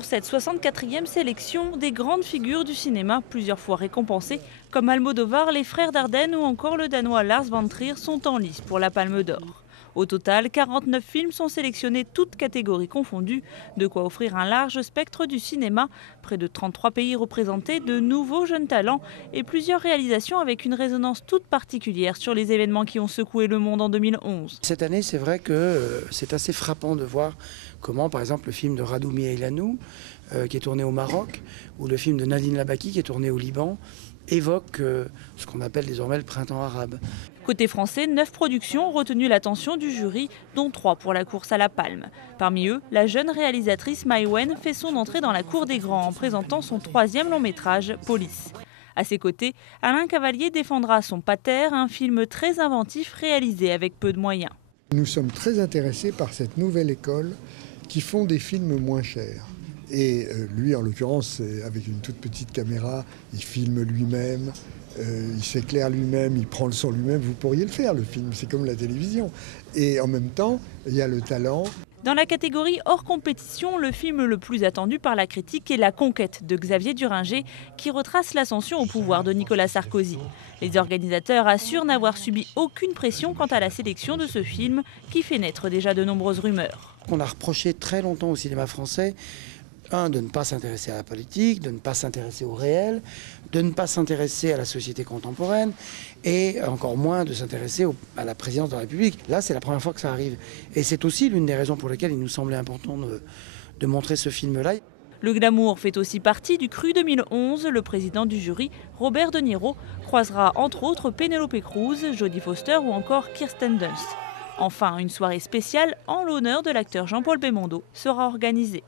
pour cette 64e sélection des grandes figures du cinéma, plusieurs fois récompensées, comme Almodovar, les frères Dardenne ou encore le Danois Lars von Trier sont en lice pour la Palme d'Or. Au total, 49 films sont sélectionnés, toutes catégories confondues, de quoi offrir un large spectre du cinéma, près de 33 pays représentés, de nouveaux jeunes talents et plusieurs réalisations avec une résonance toute particulière sur les événements qui ont secoué le monde en 2011. Cette année, c'est vrai que c'est assez frappant de voir comment, par exemple, le film de Radou Mihailanu, qui est tourné au Maroc, ou le film de Nadine Labaki, qui est tourné au Liban, évoque ce qu'on appelle désormais le printemps arabe. Côté français, 9 productions ont retenu l'attention du jury, dont 3 pour la course à la Palme. Parmi eux, la jeune réalisatrice Mai Wen fait son entrée dans la cour des grands en présentant son 3e long métrage, Police. À ses côtés, Alain Cavalier défendra son Pater, un film très inventif réalisé avec peu de moyens. Nous sommes très intéressés par cette nouvelle école qui font des films moins chers. Et lui, en l'occurrence, avec une toute petite caméra, il filme lui-même, il s'éclaire lui-même, il prend le son lui-même. Vous pourriez le faire, le film, c'est comme la télévision. Et en même temps, il y a le talent. Dans la catégorie hors compétition, le film le plus attendu par la critique est La Conquête de Xavier Duringer, qui retrace l'ascension au pouvoir de Nicolas Sarkozy. Les organisateurs assurent n'avoir subi aucune pression quant à la sélection de ce film, qui fait naître déjà de nombreuses rumeurs. On a reproché très longtemps au cinéma français de ne pas s'intéresser à la politique, de ne pas s'intéresser au réel, de ne pas s'intéresser à la société contemporaine et encore moins de s'intéresser à la présidence de la République. Là, c'est la première fois que ça arrive. Et c'est aussi l'une des raisons pour lesquelles il nous semblait important de montrer ce film-là. Le glamour fait aussi partie du Cru 2011. Le président du jury, Robert De Niro, croisera entre autres Penélope Cruz, Jodie Foster ou encore Kirsten Dunst. Enfin, une soirée spéciale en l'honneur de l'acteur Jean-Paul Belmondo sera organisée.